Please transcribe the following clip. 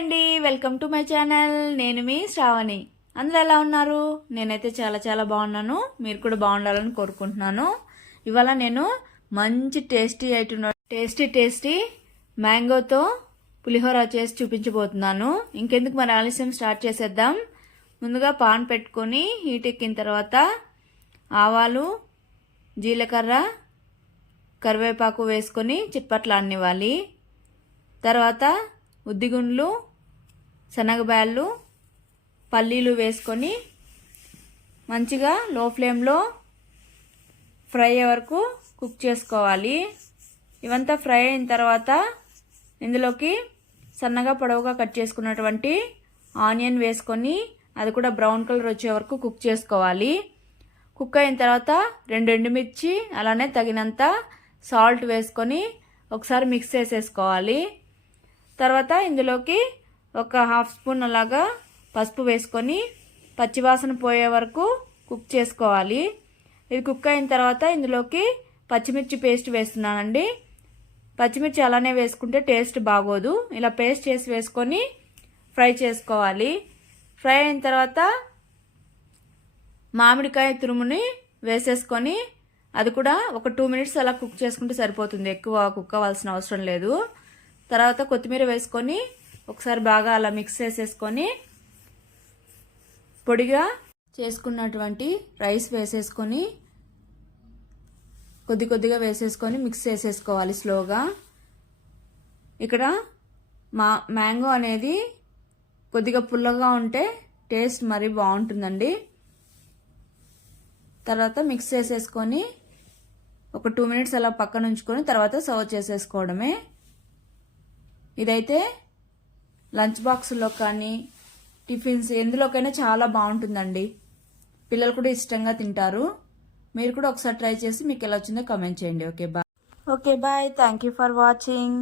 అండి. Welcome to my channel నేను మీ శ్రావణి. అందరూ ఎలా ఉన్నారు? నేనైతే చాలా చాలా బాగున్నాను. మీరు కూడా బాగుండాలని కోరుకుంటున్నాను. ఇవాళ నేను మంచి టేస్టీ అయిటున్న టేస్టీ టేస్టీ మ్యాంగోతో పులిహోర చేసి చూపించబోతున్నాను. ఇంకెందుకు మరి ఆలస్యం? స్టార్ట్ చేసేద్దాం. ముందుగా పాన్ పెట్టుకొని హీట్ ఎక్కిన తర్వాత ఆవాలు జీలకర్ర కరివేపాకు వేసుకొని చిట్పట్లాడనివ్వాలి తర్వాత ఉద్దిగుండ్లు శనగబ్యాళ్ళు పల్లీలు వేసుకొని మంచిగా లో ఫ్లేమ్లో ఫ్రై అయ్యే వరకు కుక్ చేసుకోవాలి. ఇవంతా ఫ్రై అయిన తర్వాత ఇందులోకి సన్నగా పొడవుగా కట్ చేసుకున్నటువంటి ఆనియన్ వేసుకొని అది కూడా బ్రౌన్ కలర్ వచ్చే వరకు కుక్ చేసుకోవాలి. కుక్ అయిన తర్వాత రెండు ఎండుమిర్చి అలానే తగినంత సాల్ట్ వేసుకొని ఒకసారి మిక్స్ చేసేసుకోవాలి. తర్వాత ఇందులోకి ఒక హాఫ్ స్పూన్ అలాగా పసుపు వేసుకొని పచ్చివాసన పోయే వరకు కుక్ చేసుకోవాలి. ఇది కుక్ అయిన తర్వాత ఇందులోకి పచ్చిమిర్చి పేస్ట్ వేస్తున్నానండి. పచ్చిమిర్చి అలానే వేసుకుంటే టేస్ట్ బాగోదు. ఇలా పేస్ట్ చేసి వేసుకొని ఫ్రై చేసుకోవాలి. ఫ్రై అయిన తర్వాత మామిడికాయ తురుముని వేసేసుకొని అది కూడా ఒక టూ మినిట్స్ అలా కుక్ చేసుకుంటే సరిపోతుంది. ఎక్కువ కుక్ అవ్వాల్సిన అవసరం లేదు. తర్వాత కొత్తిమీర వేసుకొని ఒకసారి బాగా అలా మిక్స్ చేసేసుకొని పొడిగా చేసుకున్నటువంటి రైస్ వేసేసుకొని కొద్ది కొద్దిగా వేసేసుకొని మిక్స్ చేసేసుకోవాలి స్లోగా. ఇక్కడ మా మ్యాంగో అనేది కొద్దిగా పుల్లగా ఉంటే టేస్ట్ మరీ బాగుంటుందండి. తర్వాత మిక్స్ చేసేసుకొని ఒక టూ మినిట్స్ అలా పక్కన ఉంచుకొని తర్వాత సర్వ్ చేసేసుకోవడమే. ఇదైతే లంచ్ బాక్స్లో కానీ టిఫిన్స్ ఎందులోకైనా చాలా బాగుంటుందండి. పిల్లలు కూడా ఇష్టంగా తింటారు. మీరు కూడా ఒకసారి ట్రై చేసి మీకు ఎలా వచ్చిందో కామెంట్ చేయండి. Okay bye. Okay bye. Thank you for watching.